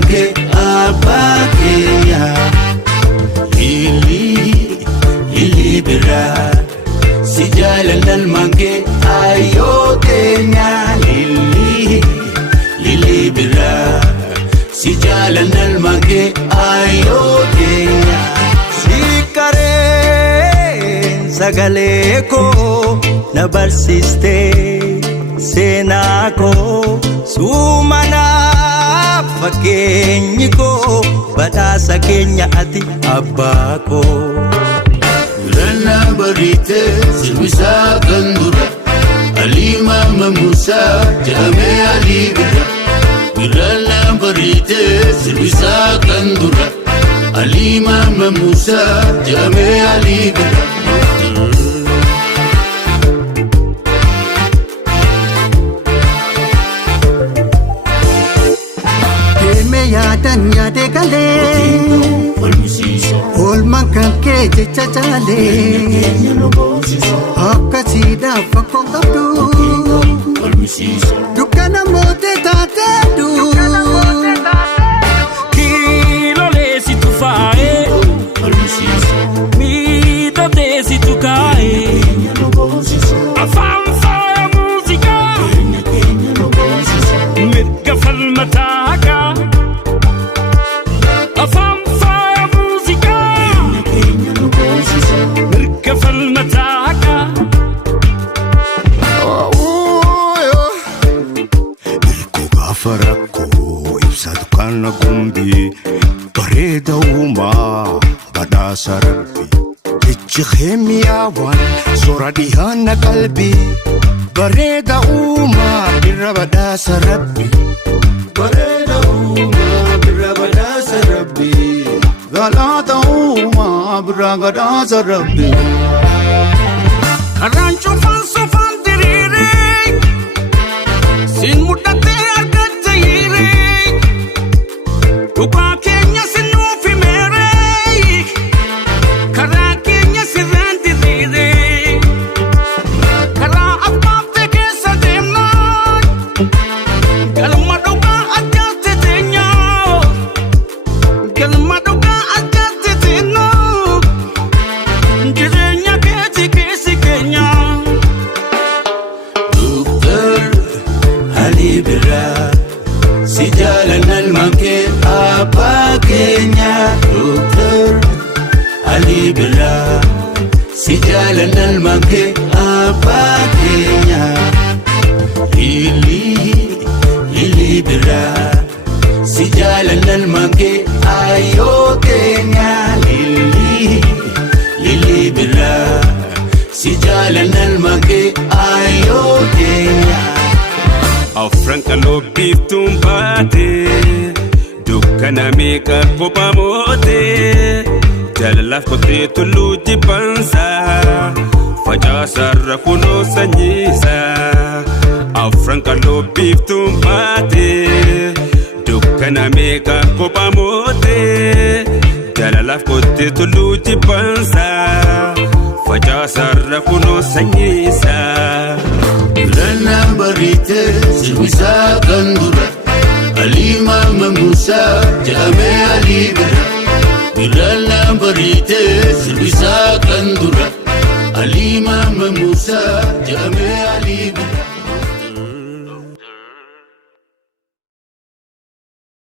manke abakeya Lili bira si jalan manke ayo kenya Lili bira si jalan manke ayo kenya Sikare sagale ko na barsiste senako sumana fakeenyi ko badhaasa keenya ati abbaa ko Rana barite silwisa kandura Alima Musa jame Ali bira Rana barite silwisa kandura Alima Musa jame Ali bira Yadan yade gale Olman kanke jecha chale Akka sida fakko kabdu Dukana mote tatedu Kilo lesi tufae Mito desi tukae Afam faya musika Mirga falmataka Farako ibsa dukana gumbi Bareda uma badhaasa rabbi Jechi khemiyawan sora dihana qalbi Bareda uma birra badhaasa rabbi Bareda uma birra badhaasa rabbi Galata uma birra badhaasa rabbi Karanchu fansu fandirire Sin mudate Tupa Kenya sinufi mere Kara Kenya sirandi rire Kara abmafte kesa demna Galmaduga ajate denya Galmaduga ajate denya Jirenya kesi Kenya Dr. Ali Bira si jalan manke abakeya Dr. Ali Bira si jalan manke abakeya Lili Bira si jalan manke ayo kenya Lili Bira si jalan manke ayo kenya Afranka lobbiif tumbaate dukkana meeqa kophaa moote jaalalaaf qottee tulluu jibbansa facaasarra kunoo sanyiisa Afranka lobbiif tumbaate dukkana meeqa kophaa moote jaalalaaf qottee tulluu jibbansa facaasarra kunoo sanyiisa Rana barite silwisa kandura Alima Musa jame Ali bira Rana barite silwisa kandura Alima Musa jame Ali bira